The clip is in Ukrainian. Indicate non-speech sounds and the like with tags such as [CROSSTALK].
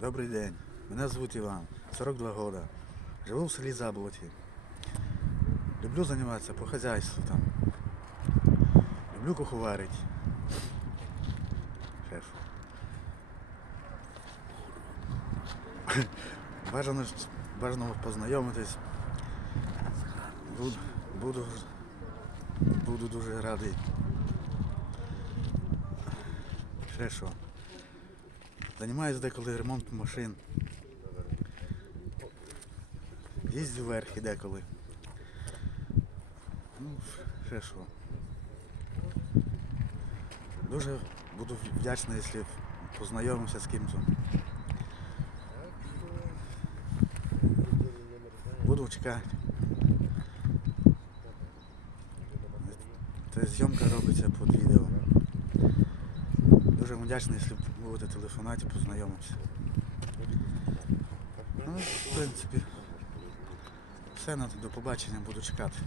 Добрий день. Мене звуть Іван, 42 года. Живу в селі Заблоті. Люблю займатися по хазяйству там. Люблю куховарити. Шеф. [LAUGHS] Бажано, бажано познайомитись. Буду, буду, буду дуже радий. Ще що? Займаюся деколи ремонтом машин. Їздю верхи деколи. Ну, ще що. Дуже буду вдячний, якщо познайомимося з кимось. Буду чекати. Це зйомка робиться під відео. Вдячний, якщо будете телефонати, познайомитися. Ну, в принципі, все, на- до побачення, буду чекати.